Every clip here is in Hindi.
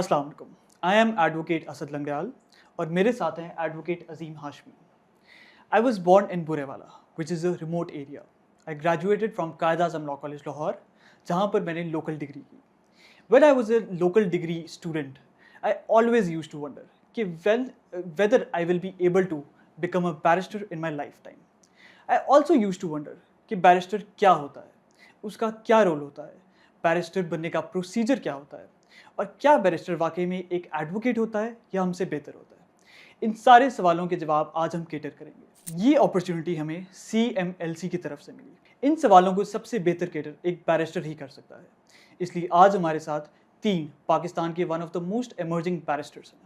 अस्सलाम वालेकुम। I am advocate Asad Langrial और मेरे साथ हैं advocate Azeem Hashmi. I was born in Burewala, which is a remote area. I graduated from Qaeda Azam Law College Lahore, जहाँ पर मैंने लोकल डिग्री की। When I was a local degree student, I always used to wonder कि whether I will be able to become a barrister in my lifetime. I also used to wonder कि बैरिस्टर क्या होता है, उसका क्या रोल होता है, बैरिस्टर बनने का प्रोसीजर क्या होता है और क्या बैरिस्टर वाकई में एक एडवोकेट होता है या हमसे बेहतर होता है। इन सारे सवालों के जवाब आज हम केटर करेंगे। ये अपॉर्चुनिटी हमें CMLC की तरफ से मिली। इन सवालों को सबसे बेहतर केटर एक बैरिस्टर ही कर सकता है। इसलिए आज हमारे साथ 3 पाकिस्तान के one of the most emerging barrister's हैं।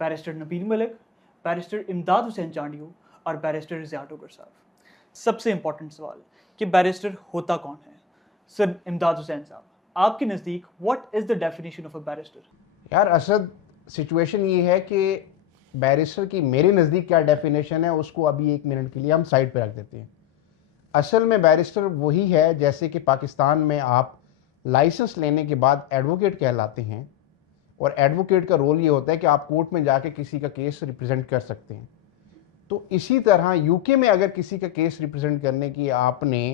बैरिस्टर नबील मलिक, बैरिस्टर इमदाद हुसैन चांडियो और बैरिस्टर ज़िया टोकर साहब। सबसे इम्पॉर्टेंट सवाल कि बैरिस्टर होता कौन है। सर इमदाद हुसैन साहब, आपके नज़दीक what is the definition of a barrister? यार असद, सिचुएशन ये है कि बैरिस्टर की मेरे नज़दीक क्या डेफिनेशन है उसको अभी 1 मिनट के लिए हम साइड पे रख देते हैं। असल में बैरिस्टर वही है जैसे कि पाकिस्तान में आप लाइसेंस लेने के बाद एडवोकेट कहलाते हैं और एडवोकेट का रोल ये होता है कि आप कोर्ट में जाके किसी का केस रिप्रेजेंट कर सकते हैं। तो इसी तरह यूके में अगर किसी का केस रिप्रेजेंट करने की आपने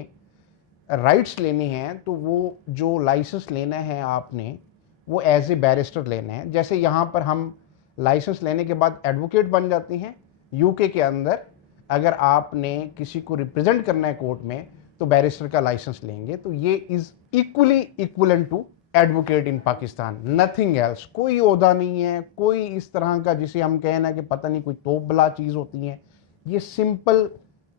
राइट्स लेने हैं तो वो जो लाइसेंस लेना है आपने वो एज ए बैरिस्टर लेना है। जैसे यहाँ पर हम लाइसेंस लेने के बाद एडवोकेट बन जाते हैं, यूके के अंदर अगर आपने किसी को रिप्रेजेंट करना है कोर्ट में तो बैरिस्टर का लाइसेंस लेंगे। तो ये is equally equivalent to advocate in Pakistan, nothing else. कोई ओहदा नहीं है, कोई इस तरह का जिसे हम कहना कि पता नहीं कोई तोपबला चीज़ होती है। ये सिंपल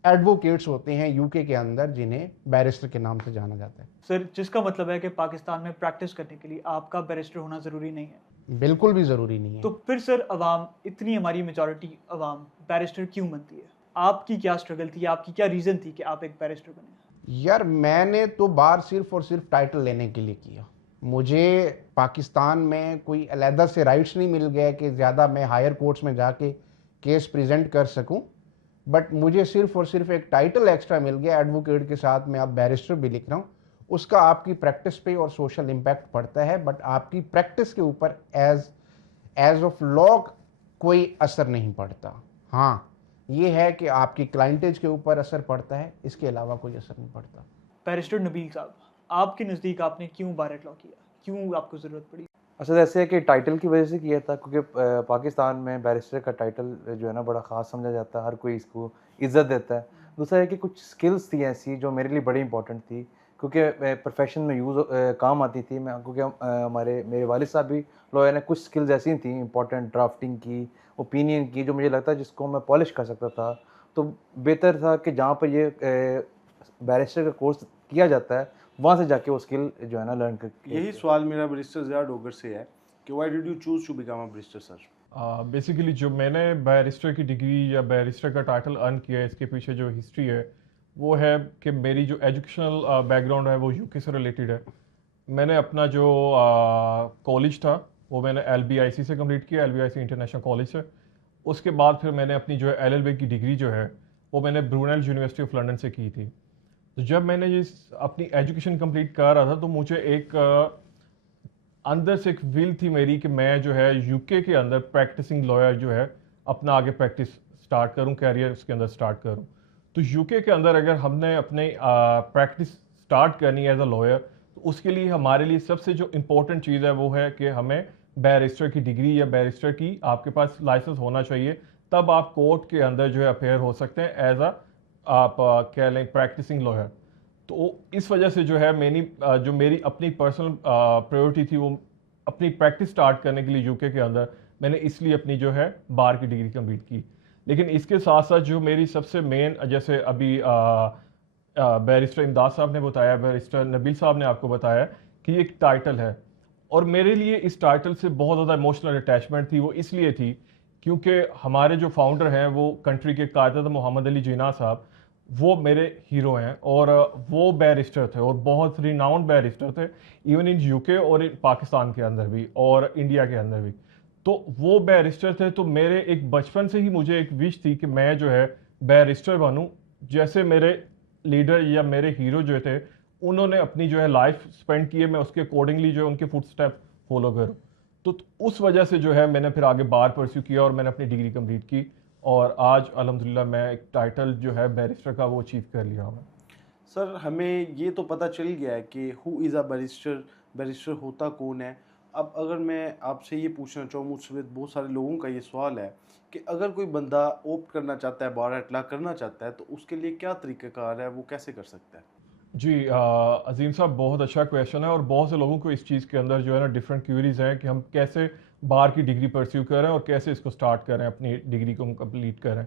एडवोकेट्स होते हैं यूके के अंदर जिन्हें बैरिस्टर के नाम से जाना जाता है। सर, जिसका मतलब है कि पाकिस्तान में प्रैक्टिस करने के लिए आपका बैरिस्टर होना ज़रूरी नहीं है। बिल्कुल भी ज़रूरी नहीं है। तो फिर सर अवाम, इतनी हमारी मेजॉरिटी अवाम बैरिस्टर क्यों बनती है? आपकी क्या स्ट्रगल थी, आपकी क्या रीज़न थी कि आप एक बैरिस्टर बने? यार मैंने तो बार सिर्फ और सिर्फ टाइटल लेने के लिए किया। मुझे पाकिस्तान में कोई अलहदा से राइट्स नहीं मिल गए कि ज़्यादा मैं हायर कोर्ट्स में जाके केस प्रेजेंट कर सकूं, बट मुझे सिर्फ और सिर्फ एक टाइटल एक्स्ट्रा मिल गया। एडवोकेट के साथ मैं अब बैरिस्टर भी लिख रहा हूँ। उसका आपकी प्रैक्टिस पे और सोशल इम्पैक्ट पड़ता है, बट आपकी प्रैक्टिस के ऊपर एज ऑफ लॉ कोई असर नहीं पड़ता। हाँ, ये है कि आपकी क्लाइंटेज के ऊपर असर पड़ता है, इसके अलावा कोई असर नहीं पड़ता। बैरिस्टर नबील साहब, आपके नज़दीक आपने क्यों बार एट लॉ किया, क्यों आपको ज़रूरत पड़ी? अच्छा, ऐसे है कि टाइटल की वजह से किया था क्योंकि पाकिस्तान में बैरिस्टर का टाइटल जो है ना बड़ा ख़ास समझा जाता है, हर कोई इसको इज़्ज़त देता है। दूसरा है कि कुछ स्किल्स थी ऐसी जो मेरे लिए बड़ी इंपॉर्टेंट थी क्योंकि प्रोफेशन में काम आती थी। मैं क्योंकि मेरे वालिद साहब भी लॉयर हैं, कुछ स्किल्स ऐसी थी इंपॉर्टेंट, ड्राफ्टिंग की, ओपिनियन की, जो मुझे लगता है जिसको मैं पॉलिश कर सकता था। तो बेहतर था कि जहाँ पर ये बैरिस्टर का कोर्स किया जाता है वहाँ से जाके वो स्किल जो है ना लर्न कर। यही सवाल मेरा बैरिस्टर ज़िया टोकर से है कि why did you choose to become a barrister sir? Basically जो मैंने बैरिस्टर की डिग्री या बैरिस्टर का टाइटल अर्न किया है, इसके पीछे जो हिस्ट्री है वो है कि मेरी जो एजुकेशनल बैकग्राउंड है वो यूके से रिलेटेड है। मैंने अपना जो कॉलेज था वो मैंने LBIC से कंप्लीट किया, LBIC इंटरनेशनल कॉलेज से। उसके बाद फिर मैंने अपनी जो है LLB की डिग्री जो है वो मैंने ब्रूनेल यूनिवर्सिटी ऑफ लंदन से की थी। तो जब मैंने ये अपनी एजुकेशन कंप्लीट कर रहा था तो मुझे एक अंदर से एक विल थी मेरी कि मैं जो है यूके के अंदर प्रैक्टिसिंग लॉयर जो है अपना आगे प्रैक्टिस स्टार्ट करूं, कैरियर उसके अंदर स्टार्ट करूं। तो यूके के अंदर अगर हमने अपने प्रैक्टिस स्टार्ट करनी है एज अ लॉयर तो उसके लिए हमारे लिए सबसे जो इम्पोर्टेंट चीज़ है वो है कि हमें बैरिस्टर की डिग्री या बैरिस्टर की आपके पास लाइसेंस होना चाहिए। तब आप कोर्ट के अंदर जो है अपेयर हो सकते हैं एज आप कह लें प्रैक्टिसिंग लॉयर। तो इस वजह से जो है जो मेरी अपनी पर्सनल प्रायोरिटी थी वो अपनी प्रैक्टिस स्टार्ट करने के लिए यूके के अंदर मैंने इसलिए अपनी जो है बार की डिग्री कंप्लीट की। लेकिन इसके साथ साथ जो मेरी सबसे मेन, जैसे अभी बैरिस्टर इमदाद साहब ने बताया, बैरिस्टर नबील साहब ने आपको बताया कि ये एक टाइटल है और मेरे लिए इस टाइटल से बहुत ज़्यादा इमोशनल अटैचमेंट थी। वो इसलिए थी क्योंकि हमारे जो फाउंडर हैं वो कंट्री के कायद मोहम्मद अली जिन्ना साहब, वो मेरे हीरो हैं और वो बैरिस्टर थे और बहुत रिनाउंड बैरिस्टर थे, इवन इन यूके और इन पाकिस्तान के अंदर भी और इंडिया के अंदर भी। तो वो बैरिस्टर थे, तो मेरे एक बचपन से ही मुझे एक विश थी कि मैं जो है बैरिस्टर बनूं जैसे मेरे लीडर या मेरे हीरो जो थे उन्होंने अपनी जो है लाइफ स्पेंड की है, मैं उसके अकॉर्डिंगली जो है उनके फुटस्टेप फॉलो करूं। तो उस वजह से जो है मैंने फिर आगे बार परस्यू किया और मैंने अपनी डिग्री कंप्लीट की, और आज अल्हम्दुलिल्लाह मैं एक टाइटल जो है बैरिस्टर का वो अचीव कर लिया हूँ। सर हमें ये तो पता चल गया है कि who is a barrister, barrister होता कौन है। अब अगर मैं आपसे ये पूछना चाहूँ, मुझसे बहुत सारे लोगों का ये सवाल है कि अगर कोई बंदा ओप्ट करना चाहता है, बार एट लॉ करना चाहता है, तो उसके लिए क्या तरीक़ाकार है, वो कैसे कर सकता है? जी अज़ीम साहब, बहुत अच्छा क्वेश्चन है, और बहुत से लोगों को इस चीज़ के अंदर जो है ना डिफरेंट क्यूरीज हैं कि हम कैसे बार की डिग्री परस्यू करें और कैसे इसको स्टार्ट करें, अपनी डिग्री को कंप्लीट करें।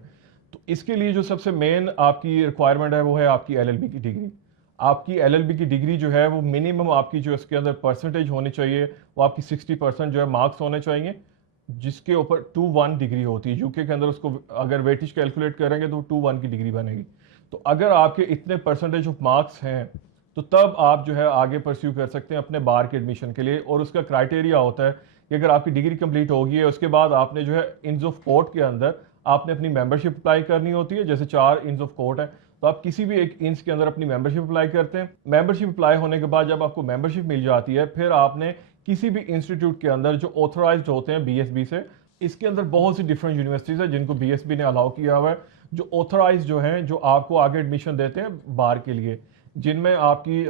तो इसके लिए जो सबसे मेन आपकी रिक्वायरमेंट है वो है आपकी एलएलबी की डिग्री। आपकी एलएलबी की डिग्री जो है वो मिनिमम आपकी जो इसके अंदर परसेंटेज होनी चाहिए वो आपकी 60% जो है मार्क्स होने चाहिए, जिसके ऊपर 2-1 डिग्री होती है। यूके के अंदर उसको अगर वेटेज कैलकुलेट करेंगे तो 2-1 की डिग्री बनेगी। तो अगर आपके इतने परसेंटेज ऑफ मार्क्स हैं तो तब आप जो है आगे परस्यू कर सकते हैं अपने बार के एडमिशन के लिए। और उसका क्राइटेरिया होता है कि अगर आपकी डिग्री कंप्लीट होगी है उसके बाद आपने जो है इंस ऑफ कोर्ट के अंदर आपने अपनी मेंबरशिप अप्लाई करनी होती है। जैसे 4 इंस ऑफ कोर्ट है तो आप किसी भी एक इंस के अंदर अपनी मेंबरशिप अप्लाई करते हैं। मेंबरशिप अप्लाई होने के बाद जब आपको मेंबरशिप मिल जाती है फिर आपने किसी भी इंस्टीट्यूट के अंदर जो ऑथोराइज्ड होते हैं बीएसबी से, इसके अंदर बहुत सी डिफरेंट यूनिवर्सिटीज़ है जिनको बीएसबी ने अलाउ किया हुआ है, जो ऑथोराइज जो हैं जो आपको आगे एडमिशन देते हैं बार के लिए, जिनमें आपकी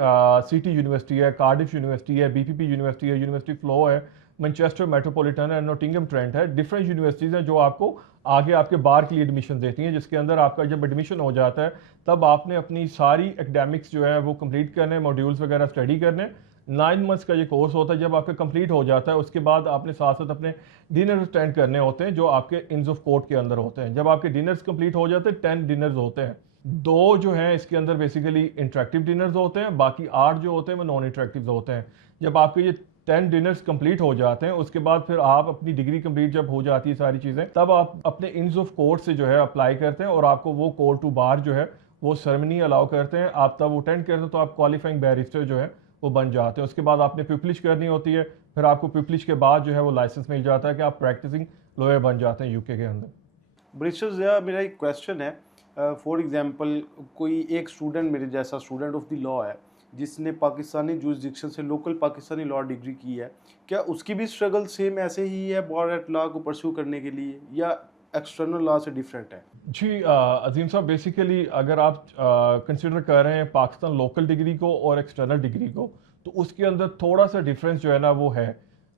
सिटी यूनिवर्सिटी है, कार्डिफ यूनिवर्सिटी है, बीपीपी यूनिवर्सिटी है, यूनिवर्सिटी फ्लो है, मैनचेस्टर मेट्रोपॉलिटन है, नॉटिंघम ट्रेंट है। डिफरेंट यूनिवर्सिटीज़ हैं जो आपको आगे आपके बार के लिए एडमिशन देती हैं, जिसके अंदर आपका जब एडमिशन हो जाता है तब आपने अपनी सारी एकेडमिक्स जो है वो कंप्लीट करने, मॉड्यूल्स वगैरह स्टडी करने। 9 मंथ्स का ये कोर्स होता है। जब आपका कंप्लीट हो जाता है उसके बाद आपने साथ साथ अपने डिनर अटेंड करने होते हैं जो आपके इंस ऑफ कोर्ट के अंदर होते हैं। जब आपके डिनर्स कंप्लीट हो जाते हैं 10 डिनर्स होते हैं, 2 जो हैं इसके अंदर बेसिकली इंटरेक्टिव डिनर्स होते हैं, बाकी 8 जो होते हैं वो नॉन इंटरेक्टिव होते हैं। जब आपके ये 10 डिनर्स कंप्लीट हो जाते हैं उसके बाद फिर आप अपनी डिग्री कंप्लीट जब हो जाती है सारी चीज़ें, तब आप अपने इंस ऑफ कोर्ट से जो है अप्लाई करते हैं और आपको वो कोर्ट टू बार जो है वो सेरेमनी अलाउ करते हैं। आप तब अटेंड करते हैं तो आप क्वालिफाइंग बैरिस्टर जो है वो बन जाते हैं। उसके बाद आपने पिपलिश करनी होती है, फिर आपको पिपलिश के बाद जो है वो लाइसेंस मिल जाता है कि आप प्रैक्टिसिंग लॉयर बन जाते हैं यूके के अंदर। बैरिस्टर ज़िया, मेरा एक क्वेश्चन है, फॉर एग्जांपल कोई एक स्टूडेंट, मेरे जैसा स्टूडेंट ऑफ द लॉ है जिसने पाकिस्तानी जुरिसडिक्शन से लोकल पाकिस्तानी लॉ डिग्री की है, क्या उसकी भी स्ट्रगल सेम ऐसे ही है बार एट लॉ को परस्यू करने के लिए, या एक्सटर्नल लॉ से डिफरेंट है? जी अजीम साहब, बेसिकली अगर आप कंसिडर कर रहे हैं पाकिस्तान लोकल डिग्री को और एक्सटर्नल डिग्री को, तो उसके अंदर थोड़ा सा डिफरेंस जो है ना वो है।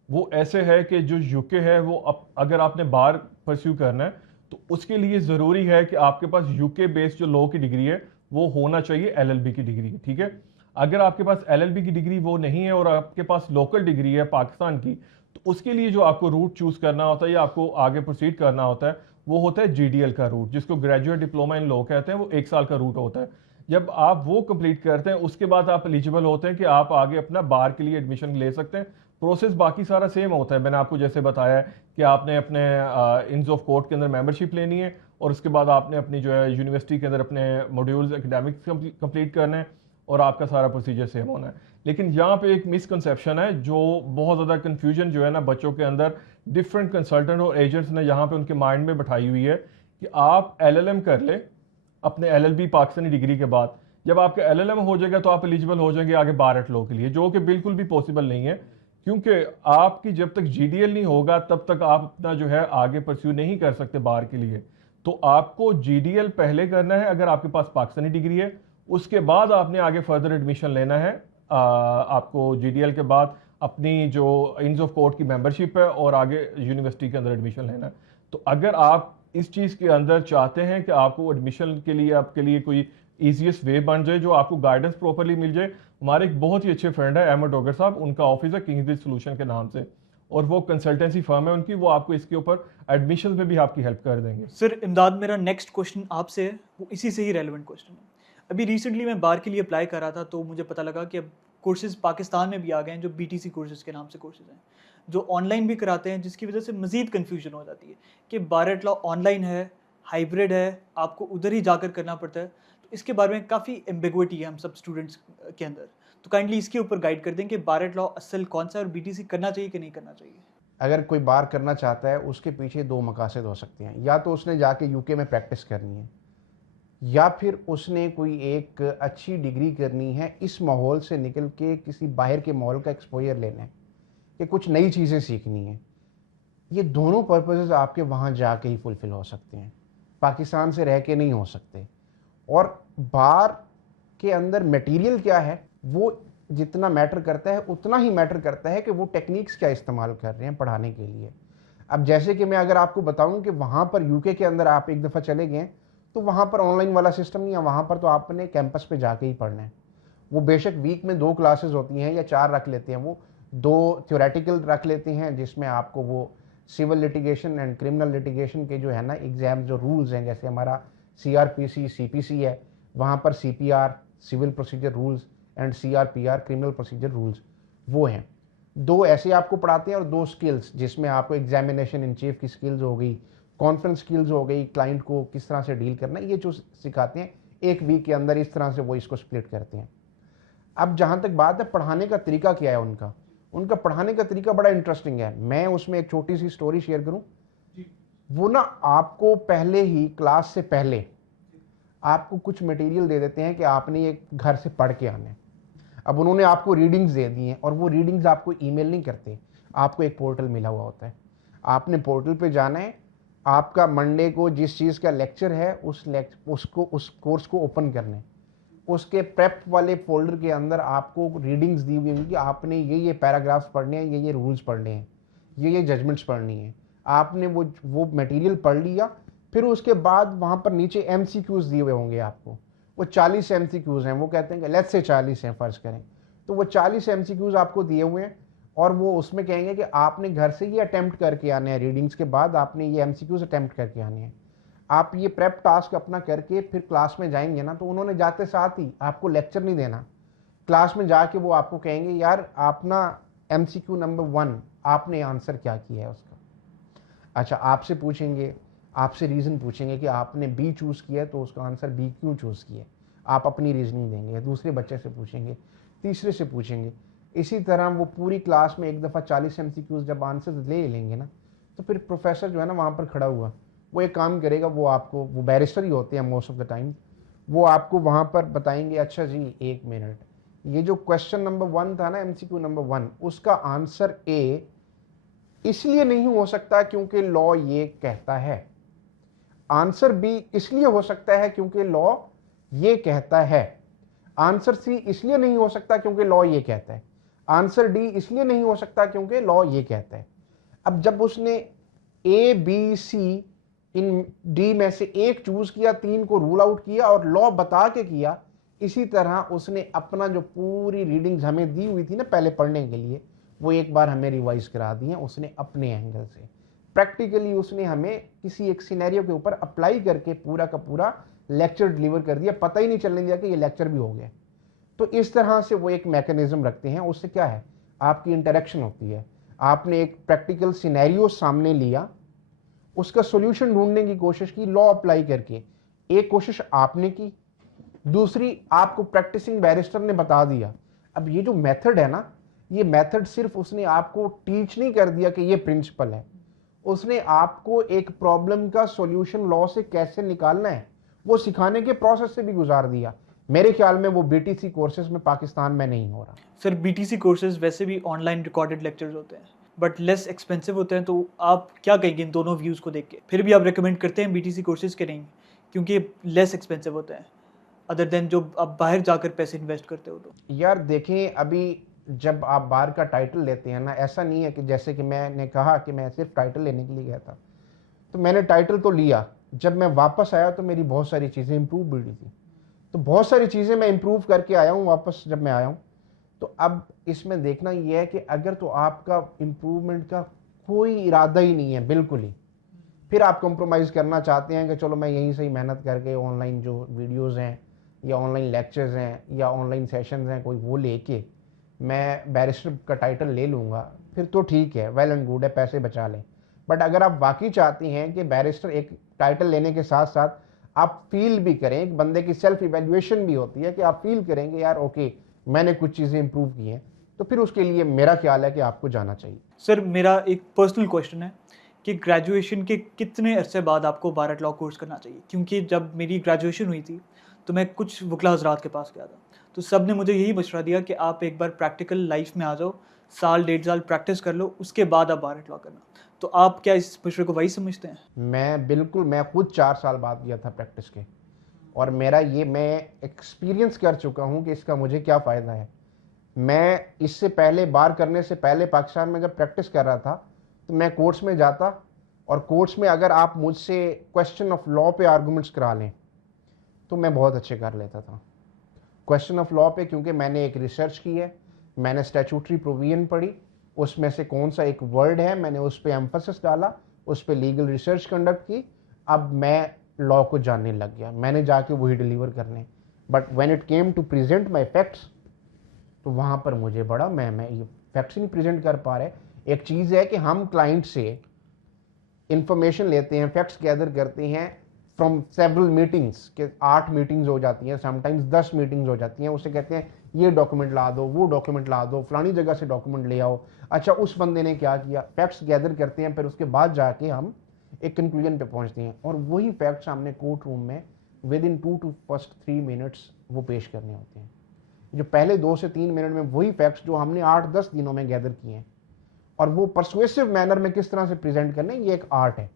वो ऐसे है कि जो यूके है वो अगर आपने बार परस्यू करना है तो उसके लिए ज़रूरी है कि आपके पास यूके बेस्ड जो लॉ की डिग्री है वो होना चाहिए एलएलबी की डिग्री, ठीक है। अगर आपके पास एलएलबी की डिग्री वो नहीं है और आपके पास लोकल डिग्री है पाकिस्तान की, तो उसके लिए जो आपको रूट चूज़ करना होता है या आपको आगे प्रोसीड करना होता है वो होता है जीडीएल का रूट, जिसको ग्रेजुएट डिप्लोमा इन लॉ कहते हैं। वो 1 साल का रूट होता है। जब आप वो कंप्लीट करते हैं उसके बाद आप एलिजिबल होते हैं कि आप आगे अपना बार के लिए एडमिशन ले सकते हैं। प्रोसेस बाकी सारा सेम होता है। मैंने आपको जैसे बताया है कि आपने अपने इंस ऑफ कोर्ट के अंदर मेंबरशिप लेनी है और उसके बाद आपने अपनी जो है यूनिवर्सिटी के अंदर अपने मॉड्यूल्स एकेडमिक्स कंप्लीट करने हैं और आपका सारा प्रोसीजर सेम होना है। लेकिन यहाँ पे एक मिसकंसेप्शन है जो बहुत ज़्यादा कन्फ्यूजन जो है ना बच्चों के अंदर डिफरेंट कंसल्टेंट और एजेंट्स ने यहाँ पे उनके माइंड में बैठाई हुई है कि आप एलएलएम कर ले अपने एलएलबी पाकिस्तानी डिग्री के बाद। जब आपका एलएलएम हो जाएगा तो आप एलिजिबल हो जाएंगे आगे बार एट लॉ के लिए, जो कि बिल्कुल भी पॉसिबल नहीं है, क्योंकि आपकी जब तक जीडीएल नहीं होगा तब तक आप अपना जो है आगे परस्यू नहीं कर सकते बार के लिए। तो आपको जीडीएल पहले करना है अगर आपके पास पाकिस्तानी डिग्री है, उसके बाद आपने आगे फर्दर एडमिशन लेना है। आपको जीडीएल के बाद अपनी जो इंस ऑफ कोर्ट की मेंबरशिप है और आगे यूनिवर्सिटी के अंदर एडमिशन लेना है। तो अगर आप इस चीज़ के अंदर चाहते हैं कि आपको एडमिशन के लिए आपके लिए कोई ईजीएस्ट वे बन जाए, जो आपको गाइडेंस प्रॉपरली मिल जाए, हमारे एक बहुत ही अच्छे फ्रेंड है अहमद डोगर साहब, उनका ऑफिस है किंग्स सोल्यूशन के नाम से और वो कंसल्टेंसी फर्म है उनकी, वो आपको इसके ऊपर एडमिशन में भी आपकी हेल्प कर देंगे। सर इमदाद, मेरा नेक्स्ट क्वेश्चन आपसे है, वो इसी से ही रेलिवेंट क्वेश्चन है। अभी रिसेंटली मैं बार के लिए अप्लाई कर रहा था तो मुझे पता लगा कि अब कोर्सेज़ पाकिस्तान में भी आ गए हैं जो बीटीसी कोर्सेज़ के नाम से कोर्सेज़ हैं, जो ऑनलाइन भी कराते हैं, जिसकी वजह से मज़ीद कन्फ्यूजन हो जाती है कि बार एट लॉ ऑनलाइन है, हाइब्रिड है, आपको उधर ही जाकर करना पड़ता है। तो इसके बारे में काफ़ी एम्बिग्विटी है हम सब स्टूडेंट्स के अंदर। तो काइंडली इसके ऊपर गाइड कर दें कि बार एट लॉ असल कौन सा है और बीटीसी करना चाहिए कि नहीं करना चाहिए। अगर कोई बार करना चाहता है उसके पीछे 2 मकासद हो सकते हैं, या तो उसने जाके यूके में प्रैक्टिस करनी है या फिर उसने कोई एक अच्छी डिग्री करनी है, इस माहौल से निकल के किसी बाहर के माहौल का एक्सपोजर लेना है। कि कुछ नई चीज़ें सीखनी है, ये दोनों पर्पसेस आपके वहाँ जाके ही फुलफिल हो सकते हैं, पाकिस्तान से रह के नहीं हो सकते। और बार के अंदर मटेरियल क्या है वो जितना मैटर करता है उतना ही मैटर करता है कि वो टेक्निक्स क्या इस्तेमाल कर रहे हैं पढ़ाने के लिए। अब जैसे कि मैं अगर आपको बताऊं कि वहाँ पर यूके के अंदर आप एक दफ़ा चले गए तो वहाँ पर ऑनलाइन वाला सिस्टम नहीं है, वहाँ पर तो आपने कैंपस पे जाके ही पढ़ना है। वो बेशक वीक में 2 क्लासेस होती हैं या 4 रख लेते हैं, वो 2 थ्योरेटिकल रख लेते हैं जिसमें आपको वो civil litigation and criminal litigation के जो है ना एग्जाम जो रूल्स हैं, जैसे हमारा CRPC CPC है, वहाँ पर CPR civil procedure rules and CRPR criminal procedure rules वो हैं। 2 ऐसे आपको पढ़ाते हैं और 2 स्किल्स जिसमें आपको एग्जामिनेशन इन चीफ की स्किल्स हो गई, कॉन्फ्रेंस स्किल्स हो गई, क्लाइंट को किस तरह से डील करना है, ये जो सिखाते हैं 1 वीक के अंदर, इस तरह से वो इसको स्प्लिट करते हैं। अब जहाँ तक बात है पढ़ाने का तरीका क्या है उनका पढ़ाने का तरीका बड़ा इंटरेस्टिंग है। मैं उसमें एक छोटी सी स्टोरी शेयर करूं। वो ना आपको पहले ही क्लास से पहले आपको कुछ मटेरियल दे देते हैं कि आपने ये घर से पढ़ के आना है। अब उन्होंने आपको रीडिंग्स दे दी हैं और वो रीडिंग्स आपको ईमेल नहीं करते, आपको एक पोर्टल मिला हुआ होता है। आपने पोर्टल पे जाना है, आपका मंडे को जिस चीज़ का लेक्चर है उस कोर्स को ओपन करना है। उसके प्रेप वाले फोल्डर के अंदर आपको रीडिंग्स दी हुई होंगी कि आपने ये पैराग्राफ्स पढ़ने हैं, ये रूल्स पढ़ने हैं, ये जजमेंट्स पढ़नी है। आपने वो मटेरियल पढ़ लिया, फिर उसके बाद वहाँ पर नीचे MCQs दिए हुए होंगे आपको। वो 40 MCQs हैं, वो कहते हैं कि लेट्स से 40 हैं फ़र्ज़ करें, तो वो 40 MCQs आपको दिए हुए हैं और वो उसमें कहेंगे कि आपने घर से ये अटैम्प्ट करके आने हैं, रीडिंग्स के बाद आपने ये MCQs अटैम्प्ट करके आने हैं। आप ये प्रेप टास्क अपना करके फिर क्लास में जाएंगे ना, तो उन्होंने जाते साथ ही आपको लेक्चर नहीं देना, क्लास में जाके वो आपको कहेंगे यार आप ना MCQ नंबर 1 आपने आंसर क्या किया है उसका। अच्छा, आपसे पूछेंगे, आपसे रीज़न पूछेंगे कि आपने B चूज़ किया है तो उसका आंसर B क्यों चूज़ किया, आप अपनी रीजनिंग देंगे। दूसरे बच्चे से पूछेंगे, तीसरे से पूछेंगे। इसी तरह वो पूरी क्लास में एक दफ़ा 40 MCQs जब आंसर ले लेंगे ना, तो फिर प्रोफेसर जो है ना वहाँ पर खड़ा हुआ, वो एक काम करेगा, वो आपको, वो बैरिस्टर ही होते हैं मोस्ट ऑफ द टाइम, वो आपको वहाँ पर बताएंगे अच्छा जी 1 मिनट, ये जो क्वेश्चन नंबर 1 था ना MCQ नंबर 1, उसका आंसर A इसलिए नहीं हो सकता क्योंकि लॉ ये कहता है, आंसर B इसलिए हो सकता है क्योंकि लॉ ये कहता है, आंसर C इसलिए नहीं हो सकता क्योंकि लॉ ये कहता है, आंसर D इसलिए नहीं हो सकता क्योंकि लॉ ये कहता है। अब जब उसने A B C in D में से एक चूज किया, 3 को रूल आउट किया और लॉ बता के किया, इसी तरह उसने अपना जो पूरी रीडिंग्स हमें दी हुई थी ना पहले पढ़ने के लिए, वो एक बार हमें रिवाइज करा दी है उसने अपने एंगल से। प्रैक्टिकली उसने हमें किसी एक सिनेरियो के ऊपर अप्लाई करके पूरा का पूरा लेक्चर डिलीवर कर दिया, पता ही नहीं चलने दिया कि ये लेक्चर भी हो गया। तो इस तरह से वो एक मैकेनिज्म रखते हैं, उससे क्या है आपकी इंटरेक्शन होती है। आपने एक प्रैक्टिकल सिनेरियो सामने लिया, उसका सॉल्यूशन ढूंढने की कोशिश की लॉ अप्लाई करके, एक कोशिश आपने की, दूसरी आपको प्रैक्टिसिंग बैरिस्टर ने बता दिया। अब ये जो मेथड है ना, ये मेथड सिर्फ उसने आपको टीच नहीं कर दिया कि ये प्रिंसिपल है, उसने आपको एक प्रॉब्लम का सॉल्यूशन लॉ से कैसे निकालना है वो सिखाने के प्रोसेस से भी गुजार दिया। मेरे ख्याल में वो BTC कोर्सेज में पाकिस्तान में नहीं हो रहा। सर BTC कोर्सेज वैसे भी ऑनलाइन रिकॉर्डेड लेक्चर्स होते हैं बट लेस एक्सपेंसिव होते हैं, तो आप क्या कहेंगे इन दोनों व्यूज़ को देख के? फिर भी आप रिकमेंड करते हैं BTC कोर्सेज के नहीं क्योंकि लेस एक्सपेंसिव होते हैं अदर देन जो आप बाहर जाकर पैसे इन्वेस्ट करते हो? तो यार देखें, अभी जब आप बार का टाइटल लेते हैं ना, ऐसा नहीं है कि जैसे कि मैंने कहा कि मैं सिर्फ टाइटल लेने के लिए गया था, तो मैंने टाइटल तो लिया, जब मैं वापस आया तो मेरी बहुत सारी चीज़ें इंप्रूव भी हुई थी, तो बहुत सारी चीज़ें मैं इंप्रूव करके आया हूँ वापस जब मैं आया हूँ। तो अब इसमें देखना ये है कि अगर तो आपका इम्प्रूवमेंट का कोई इरादा ही नहीं है बिल्कुल ही, फिर आप कॉम्प्रोमाइज़ करना चाहते हैं कि चलो मैं यहीं से ही मेहनत करके ऑनलाइन जो वीडियोज़ हैं या ऑनलाइन लेक्चर्स हैं या ऑनलाइन सेशंस हैं कोई वो लेके मैं बैरिस्टर का टाइटल ले लूँगा, फिर तो ठीक है, वेल एंड गुड है, पैसे बचा लें। बट अगर आप वाकई चाहते हैं कि बैरिस्टर एक टाइटल लेने के साथ साथ आप फील भी करें, एक बंदे की सेल्फ इवेल्युएशन भी होती है कि आप फील करेंगे यार ओके मैंने कुछ चीज़ें इंप्रूव की हैं, तो फिर उसके लिए मेरा ख्याल है कि आपको जाना चाहिए। सर मेरा एक पर्सनल क्वेश्चन है कि ग्रेजुएशन के कितने अरसे बाद आपको बार लॉ कोर्स करना चाहिए? क्योंकि जब मेरी ग्रेजुएशन हुई थी तो मैं कुछ वकला हज़रात के पास गया था, तो सब ने मुझे यही मशवरा दिया कि आप एक बार प्रैक्टिकल लाइफ में आ जाओ, साल 1.5 साल प्रैक्टिस कर लो, उसके बाद आप बार लॉ करना। तो आप क्या इस मशवरे को वही समझते हैं? मैं खुद 4 साल बाद गया था प्रैक्टिस के, और मैं एक्सपीरियंस कर चुका हूँ कि इसका मुझे क्या फ़ायदा है। मैं इससे पहले बार करने से पहले पाकिस्तान में जब प्रैक्टिस कर रहा था तो मैं कोर्ट्स में जाता, और कोर्ट्स में अगर आप मुझसे क्वेश्चन ऑफ लॉ पे आर्गूमेंट्स करा लें तो मैं बहुत अच्छे कर लेता था क्वेश्चन ऑफ लॉ पे, क्योंकि मैंने एक रिसर्च की है, मैंने स्टैट्यूटरी प्रोविजन पढ़ी, उसमें से कौन सा एक वर्ड है मैंने उस पर एम्फोसिस डाला, उस पर लीगल रिसर्च कंडक्ट की, अब मैं लॉ को जानने लग गया, मैंने जाके वही डिलीवर करने। But when it came to present my facts, तो वहाँ पर मुझे बड़ा मैं ये फैक्ट्स नहीं प्रेजेंट कर पा रहे। एक चीज़ है कि हम क्लाइंट से इंफॉर्मेशन लेते हैं, फैक्ट्स गैदर करते हैं फ्रॉम सेवरल मीटिंग्स, के 8 मीटिंग्स हो जाती हैं, समटाइम्स 10 मीटिंग्स हो जाती हैं, उसे कहते हैं ये डॉक्यूमेंट ला दो, वो डॉक्यूमेंट ला दो, फलानी जगह से डॉक्यूमेंट ले आओ, अच्छा उस बंदे ने क्या किया, फैक्ट्स गैदर करते हैं, फिर उसके बाद जाके हम एक कंक्लूजन पे पहुंचते हैं, और वही फैक्ट्स हमने कोर्ट रूम में विद इन 2 to 3 मिनट्स वो पेश करने होते हैं। जो पहले 2 से 3 मिनट में वही फैक्ट्स जो हमने 8-10 दिनों में गैदर किए हैं, और वो परसुएसिव मैनर में किस तरह से प्रेजेंट करने, ये एक आर्ट है,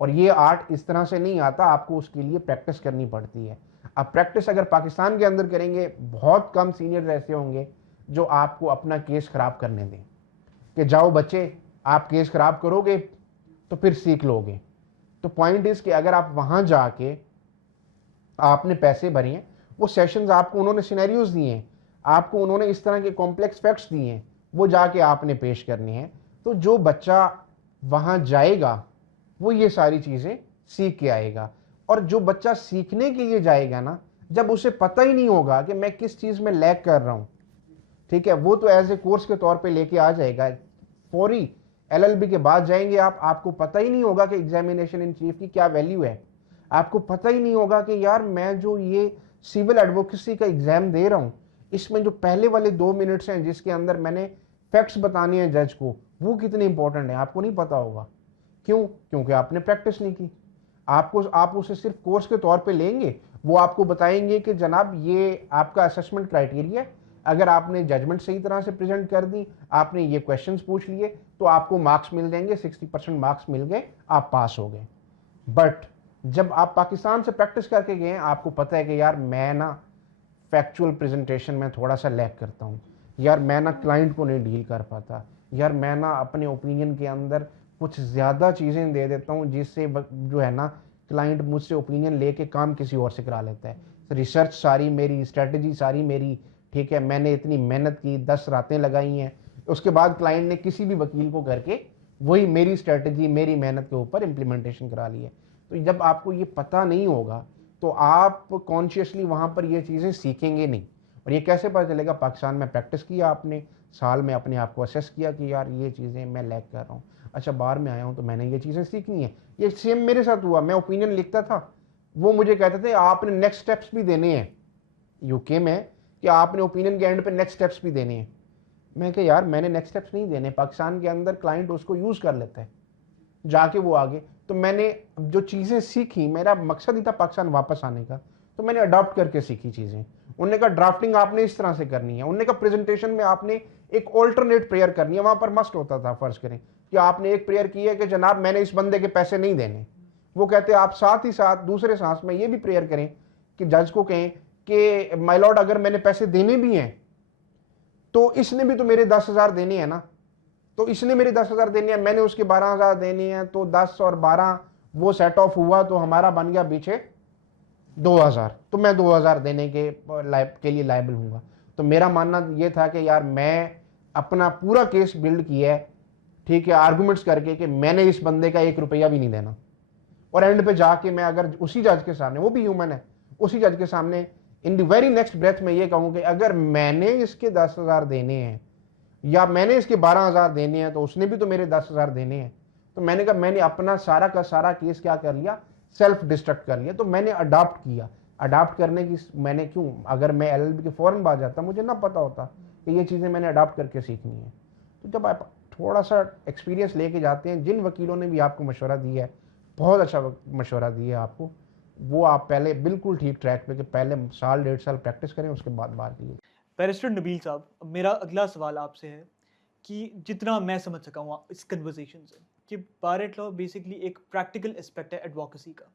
और ये आर्ट इस तरह से नहीं आता, आपको उसके लिए प्रैक्टिस करनी पड़ती है। अब प्रैक्टिस अगर पाकिस्तान के अंदर करेंगे, बहुत कम सीनियर्स ऐसे होंगे जो आपको अपना केस खराब करने दें कि जाओ बच्चे आप केस खराब करोगे तो फिर सीख लोगे। तो पॉइंट इज कि अगर आप वहां जाके आपने पैसे भरे हैं, वो सेशंस आपको उन्होंने सिनेरियोज दिए हैं, आपको उन्होंने इस तरह के कॉम्प्लेक्स फैक्ट्स दिए हैं, वो जाके आपने पेश करने हैं। तो जो बच्चा वहां जाएगा वो ये सारी चीज़ें सीख के आएगा, और जो बच्चा सीखने के लिए जाएगा ना, जब उसे पता ही नहीं होगा कि मैं किस चीज़ में लैग कर रहा हूँ, ठीक है, वो तो एज ए कोर्स के तौर पे लेके आ जाएगा। फौरी LLB के बाद जाएंगे आप, आपको पता ही नहीं होगा कि एग्जामिनेशन इन चीफ की क्या वैल्यू है, आपको पता ही नहीं होगा कि यार मैं जो ये सिविल एडवोकेसी का एग्जाम दे रहा हूँ, इसमें जो पहले वाले 2 मिनट्स हैं जिसके अंदर मैंने फैक्ट्स बतानी है जज को, वो कितने इंपॉर्टेंट है, आपको नहीं पता होगा। क्यों? क्योंकि आपने प्रैक्टिस नहीं की। आप उसे सिर्फ कोर्स के तौर पे लेंगे, वो आपको बताएंगे कि जनाब ये आपका असेसमेंट क्राइटेरिया, अगर आपने जजमेंट सही तरह से प्रेजेंट कर दी, आपने ये क्वेश्चंस पूछ लिए, तो आपको मार्क्स मिल जाएंगे, 60% मार्क्स मिल गए, आप पास हो गए। बट जब आप पाकिस्तान से प्रैक्टिस करके गए, आपको पता है कि यार मैं ना फैक्चुअल प्रेजेंटेशन में थोड़ा सा लैग करता हूँ, यार मैं ना क्लाइंट को नहीं डील कर पाता, यार मैं ना अपने ओपिनियन के अंदर कुछ ज़्यादा चीज़ें दे देता हूँ जिससे जो है ना क्लाइंट मुझसे ओपिनियन लेके काम किसी और से करा लेता है। रिसर्च सारी मेरी, स्ट्रेटजी सारी मेरी, ठीक है, मैंने इतनी मेहनत की, 10 रातें लगाई हैं, उसके बाद क्लाइंट ने किसी भी वकील को करके वही मेरी स्ट्रेटजी, मेरी मेहनत के ऊपर इम्प्लीमेंटेशन करा ली है। तो जब आपको ये पता नहीं होगा तो आप कॉन्शियसली वहाँ पर ये चीज़ें सीखेंगे नहीं। और ये कैसे पता चलेगा? पाकिस्तान में प्रैक्टिस किया आपने, साल में अपने आप को असेस किया कि यार ये चीज़ें मैं लैग कर रहा हूँ, अच्छा बाहर में आया हूँ तो मैंने ये चीज़ें सीखनी है। ये सेम मेरे साथ हुआ, मैं ओपिनियन लिखता था, वो मुझे कहते थे आपने नेक्स्ट स्टेप्स भी देने हैं यूके में, कि आपने ओपिनियन के एंड पे नेक्स्ट स्टेप्स भी देने हैं। मैं कहा यार मैंने नेक्स्ट स्टेप्स नहीं देने, पाकिस्तान के अंदर क्लाइंट उसको यूज़ कर लेता है जाके वो आगे। तो मैंने जो चीज़ें सीखी, मेरा मकसद ही था पाकिस्तान वापस आने का, तो मैंने अडॉप्ट करके सीखी चीज़ें। उन्होंने कहा ड्राफ्टिंग आपने इस तरह से करनी है, उन्होंने कहा प्रेजेंटेशन में आपने एक ऑल्टरनेट प्रेयर करनी है। वहाँ पर मस्ट होता था, फर्ज करें कि आपने एक प्रेयर की है कि जनाब मैंने इस बंदे के पैसे नहीं देने, वो कहते आप साथ ही साथ दूसरे सांस में ये भी प्रेयर करें कि जज को कहें कि माय लॉर्ड अगर मैंने पैसे देने भी हैं तो इसने भी तो मेरे 10,000 देने हैं ना, तो इसने मेरे 10,000 देने हैं, मैंने उसके 12,000 देने हैं, तो 10 और 12 वो सेट ऑफ हुआ तो हमारा बन गया पीछे 2,000, तो मैं 2,000 देने के लिए लायबल हूँगा। तो मेरा मानना ये था कि यार मैं अपना पूरा केस बिल्ड किया है, ठीक है, आर्गूमेंट्स करके कि मैंने इस बंदे का 1 रुपया भी नहीं देना, और एंड पे जाके मैं अगर उसी जज के सामने, वो भी ह्यूमन है, उसी जज के सामने in the very next breath में ये कहूँ कि अगर मैंने इसके 10,000 देने हैं या मैंने इसके 12,000 देने हैं तो उसने भी तो मेरे 10,000 देने हैं। तो मैंने कहा मैंने अपना सारा का सारा केस क्या कर लिया, सेल्फ डिस्ट्रक्ट कर लिया। तो मैंने अडॉप्ट किया, अडॉप्ट करने की मैंने क्यों, अगर मैं LLB के फ़ौरन बाद जाता मुझे ना पता होता कि ये चीज़ें मैंने अडॉप्ट करके सीखनी है। तो जब आप थोड़ा सा एक्सपीरियंस लेके जाते हैं, जिन वकीलों ने भी आपको मशवरा दिया है, बहुत अच्छा मशवरा दिया है आपको, वो आप पहले बिल्कुल ठीक ट्रैक पे कि पहले साल 1.5 साल प्रैक्टिस करें, उसके बाद बाहर के लिए। बैरिस्टर नबील साहब, मेरा अगला सवाल आपसे है कि जितना मैं समझ सका हूँ इस कन्वर्सेशन से, कि बार एट लॉ बेसिकली एक प्रैक्टिकल एस्पेक्ट है एडवोकेसी का।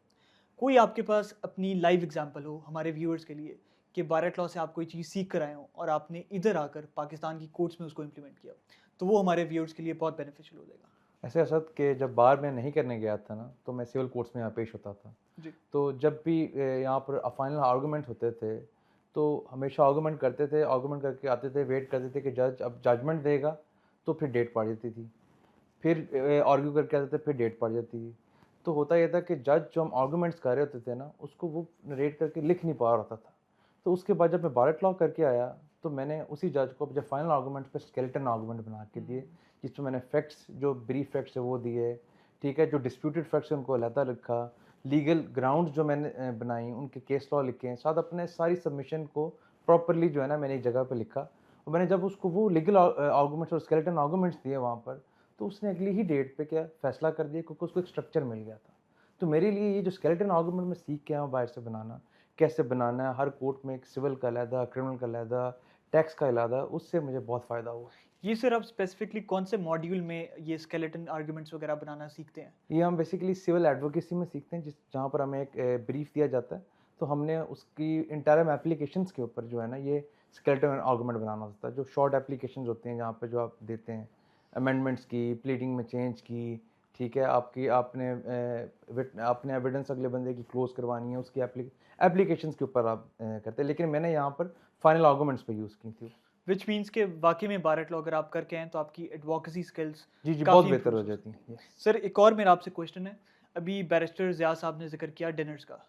कोई आपके पास अपनी लाइव एग्जांपल हो हमारे व्यूअर्स के लिए कि बार एट लॉ से आप कोई चीज़ सीख कर आए हो और आपने इधर आकर पाकिस्तान की कोर्ट्स में उसको इम्प्लीमेंट किया, तो वो हमारे व्यूअर्स के लिए बहुत बेनिफिशियल हो जाएगा। ऐसे असद कि जब बार में नहीं करने गया था ना, तो मैं सिविल कोर्ट्स में यहाँ पेश होता था। जी। तो जब भी यहाँ पर फाइनल आर्गूमेंट होते थे, तो हमेशा आर्गूमेंट करते थे, आर्गूमेंट करके आते थे, वेट करते थे कि जज अब जजमेंट देगा, तो फिर डेट पड़ जाती थी। फिर आर्ग्यू करके आते थे, फिर डेट पड़ जाती थी। तो होता यह था कि जज जो हम आर्गूमेंट्स कर रहे होते थे ना, उसको वो नरेट करके लिख नहीं पा रहा होता था। तो उसके बाद जब मैं बार एट लॉ करके आया, तो मैंने उसी जज को जब फाइनल आर्गूमेंट पे स्केलेटन आर्गूमेंट बना के दिए, जिसमें मैंने फैक्ट्स जो ब्रीफ फैक्ट्स है वो दिए, ठीक है, जो डिस्प्यूटेड फैक्ट्स है उनको अलहदा लिखा, लीगल ग्राउंड्स जो मैंने बनाई उनके केस लॉ लिखे, साथ अपने सारी सबमिशन को प्रॉपरली जो है ना मैंने एक जगह पे लिखा। और मैंने जब उसको वो लीगल आर्गूमेंट्स और स्केलेटन आर्गूमेंट्स दिए वहाँ पर, तो उसने अगली ही डेट पे क्या फैसला कर दिया, क्योंकि उसको एक स्ट्रक्चर मिल गया था। तो मेरे लिए ये जो स्केलेटन आर्गूमेंट मैं सीख के आया हूँ बाहर से बनाना, कैसे बनाना है, हर कोर्ट में एक सिविल का अलहदा, क्रिमिनल का अलहदा, टैक्स का अलहदा, उससे मुझे बहुत फ़ायदा हुआ। ये सर आप स्पेसिफिकली कौन से मॉड्यूल में ये स्केलेटन आर्गुमेंट्स वगैरह बनाना सीखते हैं? ये हम बेसिकली सिविल एडवोकेसी में सीखते हैं, जहाँ पर हमें एक ब्रीफ दिया जाता है, तो हमने उसकी इंटायर एप्लीकेशंस के ऊपर जो है ना ये स्केलेटन आर्गूमेंट बनाना होता है, जो शॉर्ट एप्लीकेशंस होते हैं जहाँ पे जो आप देते हैं अमेंडमेंट्स की, प्लीडिंग में चेंज की, ठीक है, आपने एविडेंस अगले बंदे की क्लोज करवानी है, उसकी एप्लीकेशंस के ऊपर आप करते हैं। लेकिन मैंने यहाँ पर फाइनल आर्गूमेंट्स पे यूज़ की थी। विच मीन्स के वाकई में बार एट लॉ अगर आप करके आए तो आपकी एडवोकेसी स्किल्स जी बहुत काफ़ी बेहतर हो improve जाती है। Yes. सर एक और मेरा आपसे क्वेश्चन है, अभी बैरिस्टर ज़िया साहब ने जिक्र किया डिनर्स का,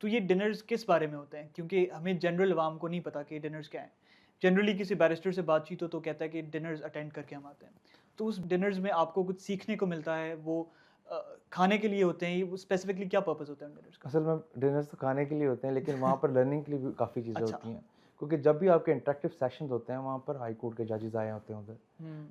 तो ये डिनर्स किस बारे में होते हैं? क्योंकि हमें जनरल आवाम को नहीं पता कि डिनर्स क्या हैं। जनरली किसी बैरिस्टर से बातचीत हो तो कहता है कि डिनर्स अटेंड करके हम आते हैं, तो उस डिनर्स में आपको कुछ सीखने को मिलता है, वो खाने के लिए होते हैं, ये स्पेसिफिकली क्या पर्पज़ होता है उन डिनर्स का? असल में डिनर्स तो खाने के लिए होते हैं, लेकिन वहाँ पर लर्निंग के लिए भी काफ़ी चीज़ें अच्छा। होती हैं, क्योंकि जब भी आपके इंटरेक्टिव सेशंस होते हैं वहाँ पर हाई कोर्ट के जजेस आए होते हैं उधर,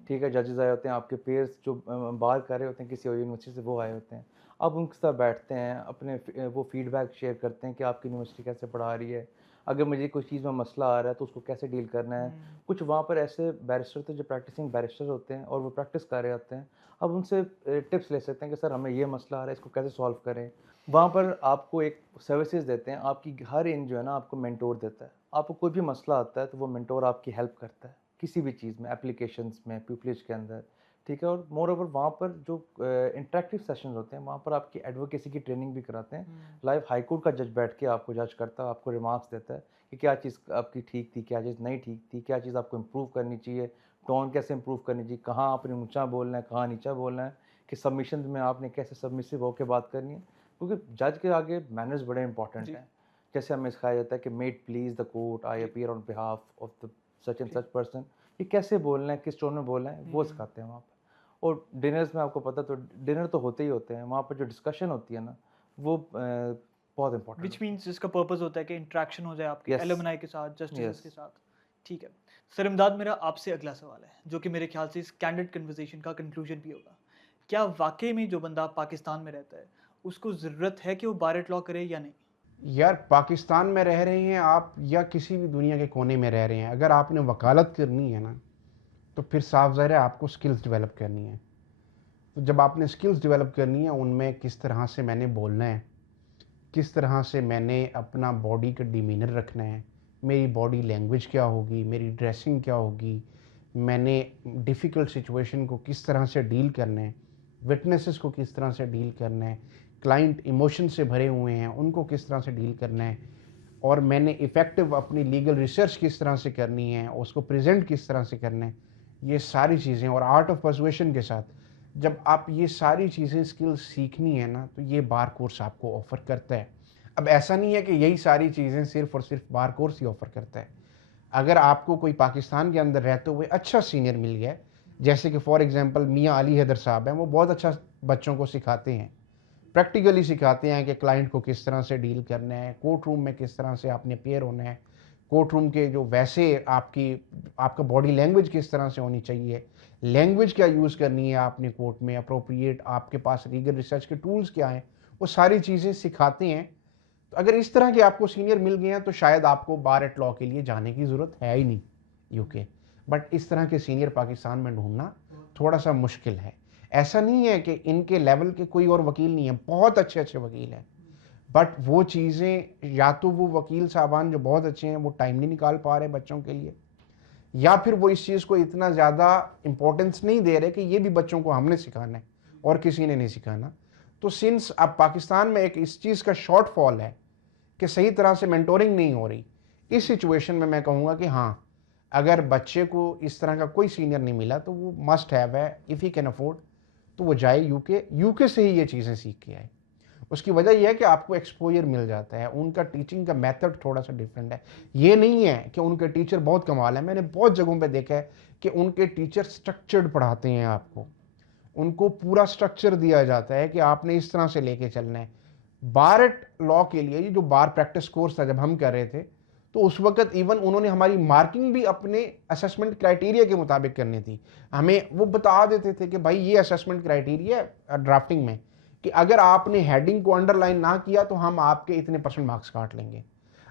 ठीक है, जजेस आए होते हैं, आपके पेयर्स जो बार कर रहे होते हैं किसी और यूनिवर्सिटी से, वो आए होते हैं। आप उनके साथ बैठते हैं, अपने वो फीडबैक शेयर करते हैं कि आपकी यूनिवर्सिटी कैसे पढ़ा रही है, अगर मुझे कोई चीज़ में मसला आ रहा है तो उसको कैसे डील करना है। कुछ वहाँ पर ऐसे बैरिस्टर थे जो प्रैक्टिसिंग बैरिस्टर होते हैं और वो प्रैक्टिस कर रहे होते हैं, अब उनसे टिप्स ले सकते हैं कि सर हमें ये मसला आ रहा है, इसको कैसे सॉल्व करें। वहाँ पर आपको एक सर्विसेज देते हैं, आपकी हर इन जो है ना आपको मेंटोर देता है, आपको कोई भी मसला आता है तो वो मेंटोर आपकी हेल्प करता है किसी भी चीज़ में, एप्लीकेशंस में, प्यूपिलेज के अंदर, ठीक है। और मोर ओवर वहाँ पर जो इंटरेक्टिव सेशंस होते हैं वहाँ पर आपकी एडवोकेसी की ट्रेनिंग भी कराते हैं। लाइव हाई कोर्ट का जज बैठ के आपको जज करता है, आपको रिमार्क्स देता है कि क्या चीज़ आपकी ठीक थी, क्या चीज़ नहीं ठीक थी, क्या चीज़ आपको इम्प्रूव करनी चाहिए, टोन कैसे इम्प्रूव करनी चाहिए, कहाँ आपने ऊंचा बोलना है, कहाँ नीचा बोलना है, कि सबमिशन में आपने कैसे सबमिसिव होकर बात करनी है, क्योंकि जज के आगे मैनर्स बड़े इंपॉर्टेंट हैं। जैसे हमें सिखाया जाता है कि may it please the court, I appear on behalf of the such and such person, ये कैसे बोलना है, किस टोन में बोलना है, वो सिखाते हैं वहाँ पर। और डिनर्स में आपको पता, तो डिनर तो होते ही होते हैं, वहाँ पर जो डिस्कशन होती है ना वो बहुत इंपॉर्टेंट। विच मीन्स जिसका पर्पस होता है कि इंटरेक्शन हो जाए आपके Yes. एलुमनाई के साथ, जस्टिस Yes. के साथ। ठीक है सर, इमदाद मेरा आपसे अगला सवाल है जो कि मेरे ख्याल से इस कैंडिड कन्वर्सेशन का कंक्लूजन भी होगा। क्या वाकई में जो बंदा पाकिस्तान में रहता है उसको ज़रूरत है कि वो बार एट लॉ करे या नहीं? यार पाकिस्तान में रह रहे हैं आप या किसी भी दुनिया के कोने में रह रहे हैं, अगर आपने वकालत करनी है ना तो फिर साफ ज़ाहिर है आपको स्किल्स डेवलप करनी है। तो जब आपने स्किल्स डेवलप करनी है, उनमें किस तरह से मैंने बोलना है, किस तरह से मैंने अपना बॉडी का डिमीनर रखना है, मेरी बॉडी लैंग्वेज क्या होगी, मेरी ड्रेसिंग क्या होगी, मैंने डिफ़िकल्ट सिचुएशन को किस तरह से डील करना है, विटनेसेस को किस तरह से डील करना है, क्लाइंट इमोशन से भरे हुए हैं उनको किस तरह से डील करना है, और मैंने इफ़ेक्टिव अपनी लीगल रिसर्च किस तरह से करनी है, उसको प्रेजेंट किस तरह से करना है, ये सारी चीज़ें। और आर्ट ऑफ पर्सुएशन के साथ जब आप ये सारी चीज़ें स्किल्स सीखनी है ना, तो ये बार कोर्स आपको ऑफ़र करता है। अब ऐसा नहीं है कि यही सारी चीज़ें सिर्फ़ और सिर्फ बार कोर्स ही ऑफ़र करता है। अगर आपको कोई पाकिस्तान के अंदर रहते हुए अच्छा सीनियर मिल गया, जैसे कि फॉर एग्जांपल मियाँ अली हैदर साहब हैं, वो बहुत अच्छा बच्चों को सिखाते हैं, प्रैक्टिकली सिखाते हैं कि क्लाइंट को किस तरह से डील करना है, कोर्ट रूम में किस तरह से आपने पेयर होना है, कोर्ट रूम के जो वैसे आपका बॉडी लैंग्वेज किस तरह से होनी चाहिए, लैंग्वेज क्या यूज़ करनी है आपने कोर्ट में, अप्रोप्रिएट आपके पास लीगल रिसर्च के टूल्स क्या हैं, वो सारी चीज़ें सिखाते हैं। तो अगर इस तरह के आपको सीनियर मिल गए हैं तो शायद आपको बार एट लॉ के लिए जाने की ज़रूरत है ही नहीं यूके। बट इस तरह के सीनियर पाकिस्तान में ढूंढना थोड़ा सा मुश्किल है। ऐसा नहीं है कि इनके लेवल के कोई और वकील नहीं है, बहुत अच्छे अच्छे वकील हैं, बट वो चीज़ें या तो वो वकील साहबान जो बहुत अच्छे हैं वो टाइम नहीं निकाल पा रहे बच्चों के लिए, या फिर वो इस चीज़ को इतना ज़्यादा इम्पोर्टेंस नहीं दे रहे कि ये भी बच्चों को हमने सिखाना है और किसी ने नहीं सिखाना। तो सिंस अब पाकिस्तान में एक इस चीज़ का शॉर्टफॉल है कि सही तरह से मेंटोरिंग नहीं हो रही, इस सिचुएशन में मैं कहूँगा कि हाँ, अगर बच्चे को इस तरह का कोई सीनियर नहीं मिला तो वो मस्ट हैव है, इफ़ ही कैन अफोर्ड तो वो जाए यूके से ही ये चीज़ें सीख के आए। उसकी वजह यह है कि आपको एक्सपोजर मिल जाता है, उनका टीचिंग का मेथड थोड़ा सा डिफरेंट है। ये नहीं है कि उनके टीचर बहुत कमाल है, मैंने बहुत जगहों पे देखा है कि उनके टीचर स्ट्रक्चर्ड पढ़ाते हैं आपको, उनको पूरा स्ट्रक्चर दिया जाता है कि आपने इस तरह से लेके चलना है। बार एट लॉ के लिए ये जो बार प्रैक्टिस कोर्स था जब हम कर रहे थे तो उस वक्त इवन उन्होंने हमारी मार्किंग भी अपने असेसमेंट क्राइटेरिया के मुताबिक करनी थी। हमें वो बता देते थे कि भाई ये असेसमेंट क्राइटेरिया है ड्राफ्टिंग में कि अगर आपने हेडिंग को अंडरलाइन ना किया तो हम आपके इतने % मार्क्स काट लेंगे।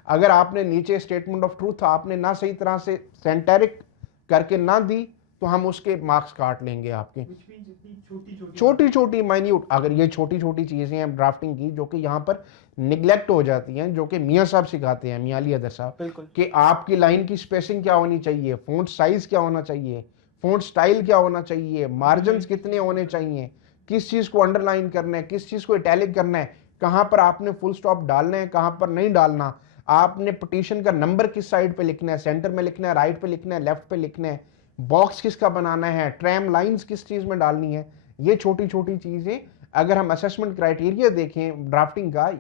अगर आपने नीचे स्टेटमेंट ऑफ ट्रूथ आपने ना सही तरह से सेंटेरिक करके ना दी तो हम उसके मार्क्स काट लेंगे आपके। छोटी छोटी माइन्यूट, अगर ये छोटी छोटी चीज़ें हैं ड्राफ्टिंग की जो कि यहाँ पर निगलेक्ट हो जाती हैं, जो कि मियाँ साहब सिखाते हैं, मियाँ अली अदर साहब, बिल्कुल। कि आपकी लाइन की स्पेसिंग क्या होनी चाहिए, फ़ॉन्ट साइज़ क्या होना चाहिए, फ़ॉन्ट स्टाइल क्या होना चाहिए, मार्जिन्स कितने होने चाहिए, किस चीज़ को अंडरलाइन करना है, किस चीज़ को इटैलिक करना है, कहाँ पर आपने फुल स्टॉप डालना है, कहाँ पर नहीं डालना, आपने पिटीशन का नंबर किस साइड पे लिखना है, सेंटर में लिखना है, राइट पे लिखना है, लेफ्ट पे लिखना है, बॉक्स किसका बनाना है, ट्रैम लाइंस किस चीज़ में डालनी है। ये छोटी छोटी चीज़ें अगर हम असेसमेंट क्राइटेरिया देखें ड्राफ्टिंग का,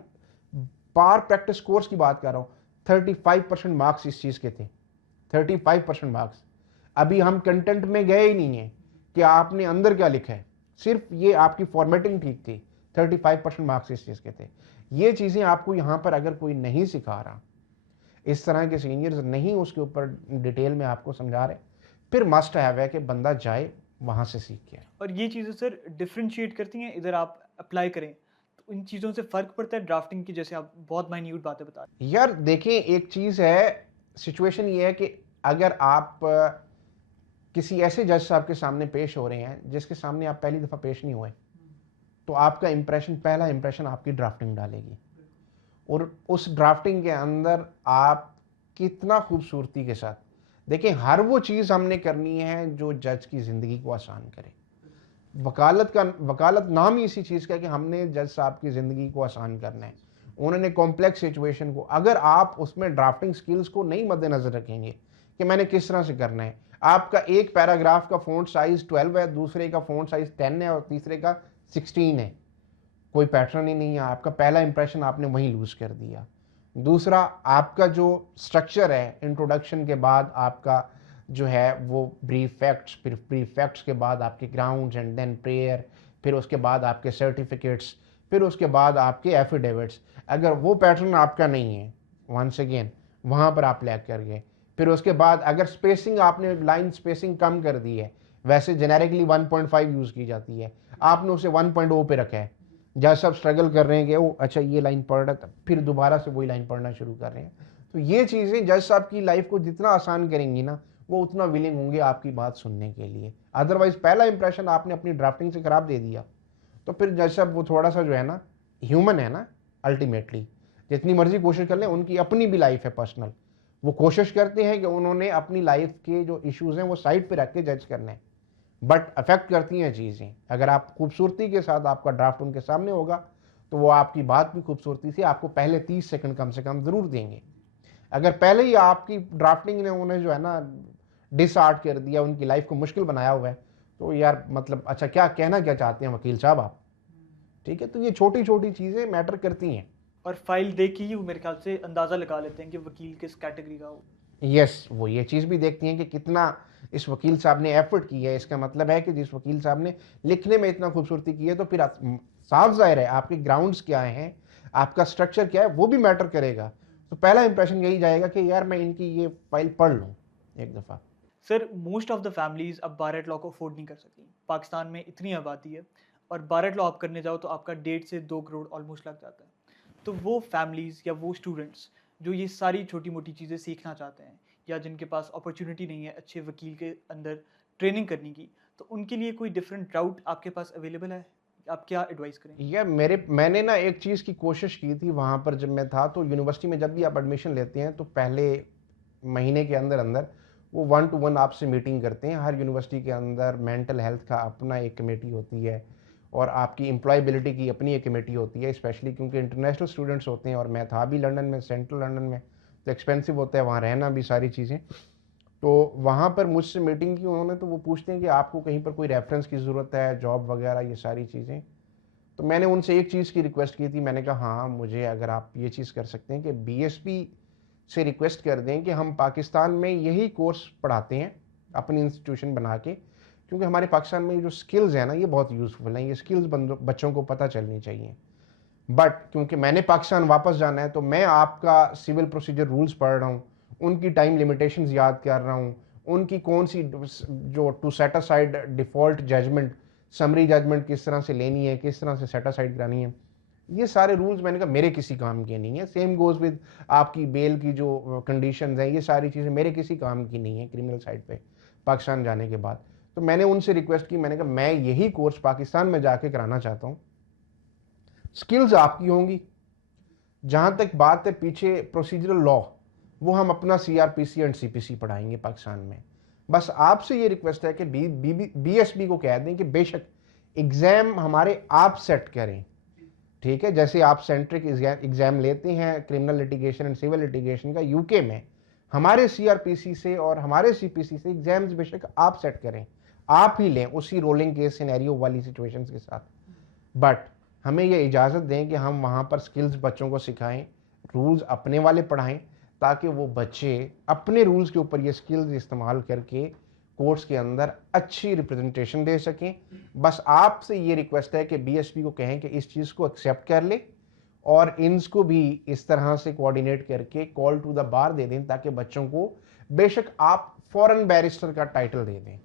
बार प्रैक्टिस कोर्स की बात कर रहा हूँ, 35% मार्क्स इस चीज़ के थे, 35% मार्क्स। अभी हम कंटेंट में गए ही नहीं है कि आपने अंदर क्या लिखा है, सिर्फ ये आपकी फॉर्मेटिंग ठीक थी, 35% मार्क्स इस चीज़ के थे। ये चीज़ें आपको यहाँ पर अगर कोई नहीं सिखा रहा, इस तरह के सीनियर्स नहीं उसके ऊपर डिटेल में आपको समझा रहे, फिर मस्ट हैव है कि बंदा जाए वहाँ से सीख के। और ये चीज़ें सर डिफ्रेंशिएट करती हैं, इधर आप अप्लाई करें तो इन चीज़ों से फ़र्क पड़ता है ड्राफ्टिंग की, जैसे आप बहुत माइन्यूट बातें बता रहे यार देखिए, एक चीज़ है, सिचुएशन ये है कि अगर आप किसी ऐसे जज साहब के सामने पेश हो रहे हैं जिसके सामने आप पहली दफ़ा पेश नहीं हुए, तो आपका इंप्रेशन, पहला इंप्रेशन आपकी ड्राफ्टिंग डालेगी, और उस ड्राफ्टिंग के अंदर आप कितना खूबसूरती के साथ, देखिए हर वो चीज़ हमने करनी है जो जज की ज़िंदगी को आसान करे। वकालत नाम ही इसी चीज़ का है कि हमने जज साहब की ज़िंदगी को आसान करना है। उन्होंने कॉम्प्लेक्स सिचुएशन को, अगर आप उसमें ड्राफ्टिंग स्किल्स को नहीं मद्देनज़र रखेंगे कि मैंने किस तरह से करना है, आपका एक पैराग्राफ का फ़ॉन्ट साइज़ 12 है, दूसरे का फ़ॉन्ट साइज़ 10 है और तीसरे का 16 है, कोई पैटर्न ही नहीं है, आपका पहला इंप्रेशन आपने वहीं लूज़ कर दिया। दूसरा, आपका जो स्ट्रक्चर है, इंट्रोडक्शन के बाद आपका जो है वो ब्रीफ फैक्ट्स, फिर ब्रीफ फैक्ट्स के बाद आपके ग्राउंड्स एंड देन प्रेयर, फिर उसके बाद आपके सर्टिफिकेट्स, फिर उसके बाद आपके एफिडेविट्स, अगर वो पैटर्न आपका नहीं है, वंस अगेन वहाँ पर आप लैग कर गए। फिर उसके बाद अगर स्पेसिंग, आपने लाइन स्पेसिंग कम कर दी है, वैसे जेनेरिकली 1.5 यूज़ की जाती है, आपने उसे 1.0 पे रखा है, जहाँ सब स्ट्रगल कर रहे हैं कि वो अच्छा ये लाइन पढ़ रहा था, फिर दोबारा से वही लाइन पढ़ना शुरू कर रहे हैं। तो ये चीज़ें जज साहब की लाइफ को जितना आसान करेंगी ना, वो उतना विलिंग होंगे आपकी बात सुनने के लिए। अदरवाइज पहला इंप्रेशन आपने अपनी ड्राफ्टिंग से ख़राब दे दिया तो फिर जज साहब वो थोड़ा सा जो है ना, ह्यूमन है ना अल्टीमेटली, जितनी मर्जी कोशिश कर लें, उनकी अपनी भी लाइफ है पर्सनल, वो कोशिश करते हैं कि उन्होंने अपनी लाइफ के जो इश्यूज़ हैं वो साइड पे रख के जज करना है, बट अफेक्ट करती हैं चीज़ें। अगर आप खूबसूरती के साथ आपका ड्राफ्ट उनके सामने होगा तो वो आपकी बात भी खूबसूरती से आपको पहले 30 सेकंड कम से कम ज़रूर देंगे। अगर पहले ही आपकी ड्राफ्टिंग ने उन्हें जो है ना डिसआर्ट कर दिया, उनकी लाइफ को मुश्किल बनाया हुआ है, तो यार मतलब अच्छा क्या कहना क्या चाहते हैं वकील साहब आप, ठीक है। तो ये छोटी छोटी चीज़ें मैटर करती हैं। और फाइल देख के ही वो मेरे ख्याल से अंदाज़ा लगा लेते हैं कि वकील किस कैटेगरी का हो। यस, वो ये चीज़ भी देखती हैं कि कितना इस वकील साहब ने एफर्ट की है। इसका मतलब है कि जिस वकील साहब ने लिखने में इतना खूबसूरती की है तो फिर साफ जाहिर है आपके ग्राउंड्स क्या हैं, आपका स्ट्रक्चर क्या है, वो भी मैटर करेगा। तो पहला इंप्रेशन यही जाएगा कि यार मैं इनकी ये फाइल पढ़ लूँ एक दफ़ा। Sir most of the families अब बार एट लॉ को अफोर्ड नहीं कर सकती। पाकिस्तान में इतनी आबादी है और बार एट लॉ आप करने जाओ तो आपका 1.5 से 2 करोड़ ऑलमोस्ट लग जाता है। तो वो फैमिलीज़ या वो स्टूडेंट्स जो ये सारी छोटी मोटी चीज़ें सीखना चाहते हैं या जिनके पास अपॉर्चुनिटी नहीं है अच्छे वकील के अंदर ट्रेनिंग करने की, तो उनके लिए कोई डिफरेंट राउट आपके पास अवेलेबल है? आप क्या एडवाइस करेंगे? या मैंने ना एक चीज़ की कोशिश की थी वहाँ पर जब मैं था, तो यूनिवर्सिटी में जब भी आप एडमिशन लेते हैं तो पहले महीने के अंदर अंदर वो 1 to 1 आपसे मीटिंग करते हैं। हर यूनिवर्सिटी के अंदर मेंटल हेल्थ का अपना एक कमेटी होती है और आपकी एम्प्लॉयबिलिटी की अपनी एक कमेटी होती है, स्पेशली क्योंकि इंटरनेशनल स्टूडेंट्स होते हैं और मैं था भी लंदन में, सेंट्रल लंदन में, तो एक्सपेंसिव होता है वहाँ रहना भी, सारी चीज़ें। तो वहाँ पर मुझसे मीटिंग की उन्होंने, तो वो पूछते हैं कि आपको कहीं पर कोई रेफरेंस की ज़रूरत है, जॉब वगैरह, ये सारी चीज़ें। तो मैंने उनसे एक चीज़ की रिक्वेस्ट की थी, मैंने कहा हाँ मुझे अगर आप ये चीज़ कर सकते हैं कि बीएसपी से रिक्वेस्ट कर दें कि हम पाकिस्तान में यही कोर्स पढ़ाते हैं अपनी इंस्टीट्यूशन बना के, क्योंकि हमारे पाकिस्तान में ये जो स्किल्स हैं ना ये बहुत यूज़फुल हैं, ये स्किल्स बच्चों को पता चलनी चाहिए। बट क्योंकि मैंने पाकिस्तान वापस जाना है तो मैं आपका सिविल प्रोसीजर रूल्स पढ़ रहा हूँ, उनकी टाइम लिमिटेशंस याद कर रहा हूँ, उनकी कौन सी जो to set aside default judgment, summary judgment किस तरह से लेनी है, किस तरह से सेट असाइड करानी है, ये सारे रूल्स मैंने कहा मेरे किसी काम के नहीं है। सेम गोज़ विद आपकी बेल की जो कंडीशंस हैं, ये सारी चीज़ें मेरे किसी काम की नहीं है क्रिमिनल साइड पे पाकिस्तान जाने के बाद। तो मैंने उनसे रिक्वेस्ट की, मैंने कहा मैं यही कोर्स पाकिस्तान में जाके कराना चाहता हूँ, स्किल्स आपकी होंगी, जहाँ तक बात है पीछे प्रोसीजरल लॉ वो हम अपना सीआरपीसी एंड सीपीसी पढ़ाएंगे पाकिस्तान में। बस आपसे ये रिक्वेस्ट है कि बीएसबी को कह दें कि बेशक एग्ज़ाम हमारे आप सेट करें, ठीक है, जैसे आप सेंट्रिक एग्ज़ाम लेते हैं criminal litigation and civil litigation का यूके में, हमारे सीआरपीसी से और हमारे सीपीसी से एग्ज़ाम्स बेशक आप सेट करें, आप ही लें उसी रोलिंग केस सिनेरियो वाली सिचुएशंस के साथ। बट हमें ये इजाज़त दें कि हम वहाँ पर स्किल्स बच्चों को सिखाएं, रूल्स अपने वाले पढ़ाएं, ताकि वो बच्चे अपने रूल्स के ऊपर ये स्किल्स इस्तेमाल करके कोर्ट्स के अंदर अच्छी रिप्रेजेंटेशन दे सकें। बस आपसे ये रिक्वेस्ट है कि बीएसपी को कहें कि इस चीज़ को एक्सेप्ट कर ले और इनको भी इस तरह से कोऑर्डिनेट करके कॉल टू द बार दे दें, ताकि बच्चों को बेशक आप फॉरेन बैरिस्टर का टाइटल दे दें,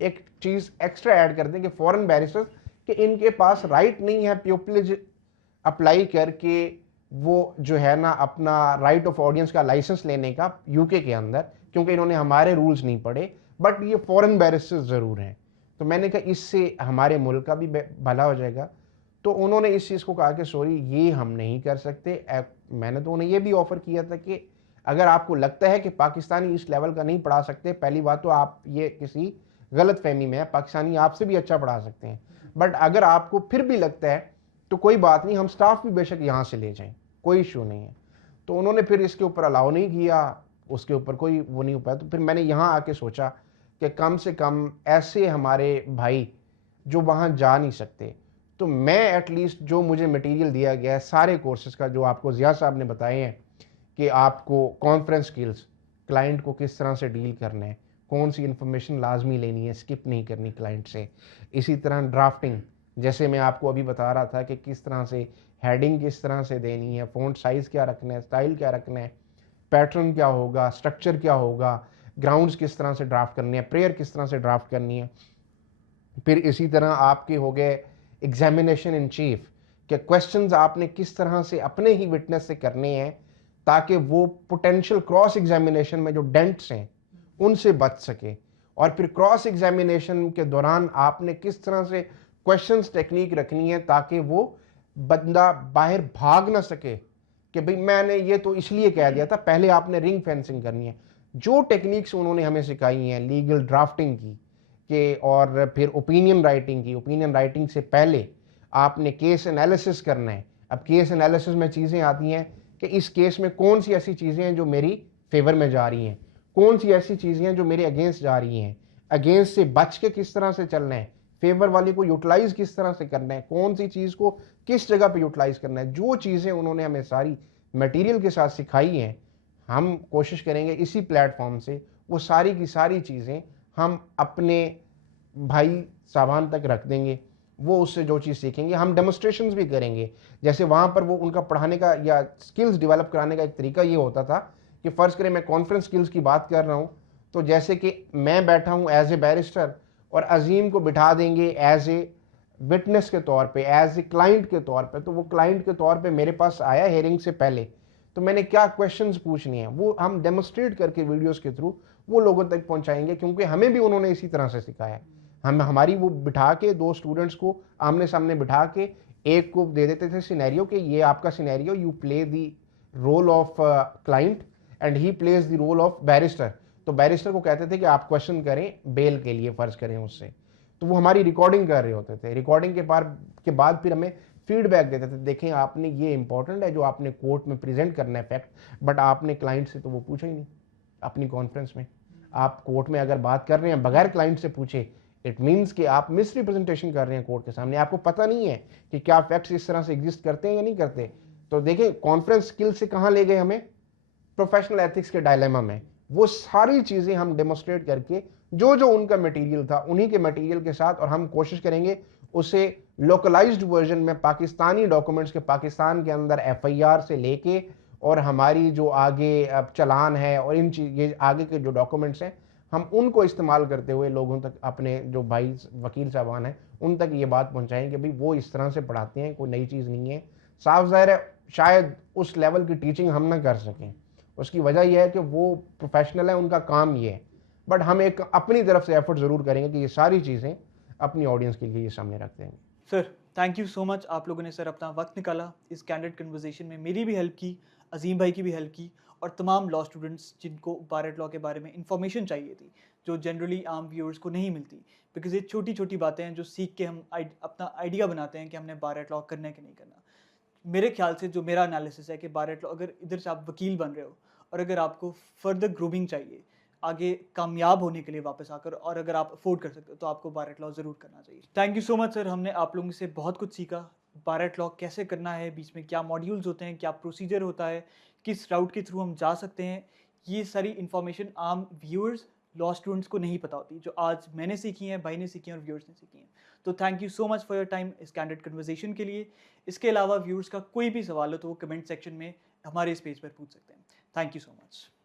एक चीज़ एक्स्ट्रा ऐड कर दें कि फॉरेन बैरिस्टर कि इनके पास राइट नहीं है प्यूपिलेज अप्लाई करके वो जो है ना अपना राइट ऑफ ऑडियंस का लाइसेंस लेने का यूके के अंदर, क्योंकि इन्होंने हमारे रूल्स नहीं पढ़े, बट ये फॉरेन बैरिस्टर्स ज़रूर हैं। तो मैंने कहा इससे हमारे मुल्क का भी भला हो जाएगा। तो उन्होंने इस चीज़ को कहा कि सॉरी ये हम नहीं कर सकते। मैंने तो उन्हें ये भी ऑफ़र किया था कि अगर आपको लगता है कि पाकिस्तानी इस लेवल का नहीं पढ़ा सकते, पहली बात तो आप ये किसी गलत फहमी में है, पाकिस्तानी आपसे भी अच्छा पढ़ा सकते हैं, बट अगर आपको फिर भी लगता है तो कोई बात नहीं, हम स्टाफ भी बेशक यहाँ से ले जाएं, कोई इशू नहीं है। तो उन्होंने फिर इसके ऊपर अलाउ नहीं किया, उसके ऊपर कोई वो नहीं हो पाया। तो फिर मैंने यहाँ आके सोचा कि कम से कम ऐसे हमारे भाई जो वहाँ जा नहीं सकते, तो मैं एटलीस्ट जो मुझे मटेरियल दिया गया है सारे कोर्सेज का, जो आपको ज़िया साहब ने बताए हैं कि आपको कॉन्फ्रेंस स्किल्स, क्लाइंट को किस तरह से डील करना है, कौन सी इन्फॉर्मेशन लाजमी लेनी है, स्किप नहीं करनी क्लाइंट से, इसी तरह ड्राफ्टिंग, जैसे मैं आपको अभी बता रहा था कि किस तरह से हेडिंग किस तरह से देनी है, फ़ॉन्ट साइज़ क्या रखना है, स्टाइल क्या रखना है, पैटर्न क्या होगा, स्ट्रक्चर क्या होगा, ग्राउंड्स किस तरह से ड्राफ्ट करनी है, प्रेयर किस तरह से ड्राफ्ट करनी है। फिर इसी तरह आपके हो गए एग्जामिनेशन इन चीफ के क्वेश्चंस आपने किस तरह से अपने ही विटनेस से करने हैं, ताकि वो पोटेंशियल क्रॉस एग्जामिनेशन में जो डेंट्स हैं उनसे बच सके। और फिर क्रॉस एग्जामिनेशन के दौरान आपने किस तरह से क्वेश्चंस टेक्निक रखनी है ताकि वो बंदा बाहर भाग ना सके कि भाई मैंने ये तो इसलिए कह दिया था। पहले आपने रिंग फेंसिंग करनी है, जो टेक्निक्स उन्होंने हमें सिखाई हैं लीगल ड्राफ्टिंग की के, और फिर ओपिनियन राइटिंग की। ओपिनियन राइटिंग से पहले आपने केस एनालिसिस करना है। अब केस एनालिसिस में चीज़ें आती हैं कि इस केस में कौन सी ऐसी चीज़ें हैं जो मेरी फेवर में जा रही हैं, कौन सी ऐसी चीज़ें हैं जो मेरे अगेंस्ट जा रही हैं, अगेंस्ट से बच के किस तरह से चलना है, फेवर वाली को यूटिलाइज किस तरह से करना है, कौन सी चीज़ को किस जगह पे यूटिलाइज करना है। जो चीज़ें उन्होंने हमें सारी मटेरियल के साथ सिखाई हैं, हम कोशिश करेंगे इसी प्लेटफॉर्म से वो सारी की सारी चीज़ें हम अपने भाई साहबान तक रख देंगे। वो उससे जो चीज़ सीखेंगे हम डेमोस्ट्रेशंस भी करेंगे। जैसे वहाँ पर वो उनका पढ़ाने का या स्किल्स डेवलप कराने का एक तरीका ये होता था कि फ़र्ज़ करें मैं कॉन्फ्रेंस स्किल्स की बात कर रहा हूँ, तो जैसे कि मैं बैठा हूँ एज ए बैरिस्टर और अजीम को बिठा देंगे एज ए विटनेस के तौर पे, एज ए क्लाइंट के तौर पे, तो वो क्लाइंट के तौर पे मेरे पास आया हियरिंग से पहले, तो मैंने क्या क्वेश्चंस पूछनी है वो हम डेमोस्ट्रेट करके वीडियोस के थ्रू वो लोगों तक पहुंचाएंगे, क्योंकि हमें भी उन्होंने इसी तरह से सिखाया है। हम हमारी वो बिठा के दो स्टूडेंट्स को आमने सामने बिठा के एक को दे देते थे सिनेरियो कि ये आपका scenario, you play the role of client and he plays the role of barrister. तो बैरिस्टर को कहते थे कि आप क्वेश्चन करें बेल के लिए, फर्ज करें उससे, तो वो हमारी रिकॉर्डिंग कर रहे होते थे। रिकॉर्डिंग के बाद फिर हमें फीडबैक देते थे, देखें आपने ये इंपॉर्टेंट है जो आपने कोर्ट में प्रेजेंट करना है फैक्ट, बट आपने क्लाइंट से तो वो पूछा ही नहीं अपनी कॉन्फ्रेंस में। आप कोर्ट में अगर बात कर रहे हैं बगैर क्लाइंट से पूछे, इट मीन्स कि आप मिस रिप्रेजेंटेशन कर रहे हैं कोर्ट के सामने, आपको पता नहीं है कि क्या फैक्ट्स इस तरह से एग्जिस्ट करते हैं या नहीं करते। तो देखें कॉन्फ्रेंस स्किल से कहाँ ले गए हमें, प्रोफेशनल एथिक्स के डायलेमा में। वो सारी चीज़ें हम डेमोस्ट्रेट करके जो जो उनका मटेरियल था उन्हीं के मटेरियल के साथ, और हम कोशिश करेंगे उसे लोकलाइज्ड वर्जन में पाकिस्तानी डॉक्यूमेंट्स के, पाकिस्तान के अंदर एफआईआर से लेके और हमारी जो आगे अब चालान है और इन ये आगे के जो डॉक्यूमेंट्स हैं, हम उनको इस्तेमाल करते हुए लोगों तक, अपने जो भाई वकील साहबान हैं उन तक ये बात पहुंचाएं कि भाई वो इस तरह से पढ़ाते हैं, कोई नई चीज़ नहीं है। साफ ज़ाहिर है शायद उस लेवल की टीचिंग हम ना कर सकें, उसकी वजह यह है कि वो प्रोफेशनल है, उनका काम ये है, बट हम एक अपनी तरफ से एफर्ट ज़रूर करेंगे कि ये सारी चीज़ें अपनी ऑडियंस के लिए सामने रख देंगे। Sir thank you so much, आप लोगों ने सर अपना वक्त निकाला इस कैंडिड कन्वर्सेशन में, मेरी भी हेल्प की, अजीम भाई की भी हेल्प की, और तमाम लॉ स्टूडेंट्स जिनको बार एट लॉ के बारे में इंफॉर्मेशन चाहिए थी जो जनरली आम व्यूअर्स को नहीं मिलती, बिकॉज ये छोटी छोटी बातें हैं जो सीख के हम अपना आइडिया बनाते हैं कि हमने बार एट लॉ करना है कि नहीं करना। मेरे ख्याल से जो मेरा एनालिसिस है कि बार एट लॉ, अगर इधर से आप वकील बन रहे हो और अगर आपको फर्दर ग्रूमिंग चाहिए आगे कामयाब होने के लिए वापस आकर, और अगर आप अफोर्ड कर सकते हो तो आपको बार एट लॉ ज़रूर करना चाहिए। Thank you so much sir, हमने आप लोगों से बहुत कुछ सीखा, बार एट लॉ कैसे करना है, बीच में क्या मॉड्यूल्स होते हैं, क्या प्रोसीजर होता है, किस राउट के थ्रू हम जा सकते हैं। ये सारी इन्फॉर्मेशन आम व्यूअर्स, लॉ स्टूडेंट्स को नहीं पता होती, जो आज मैंने सीखी हैं, भाई ने सीखी हैं और व्यूअर्स ने सीखी हैं। तो thank you so much for your time इस कैंडिड कन्वर्सेशन के लिए। इसके अलावा व्यूअर्स का कोई भी सवाल हो तो वो कमेंट सेक्शन में हमारे इस पेज पर पूछ सकते हैं। Thank you so much.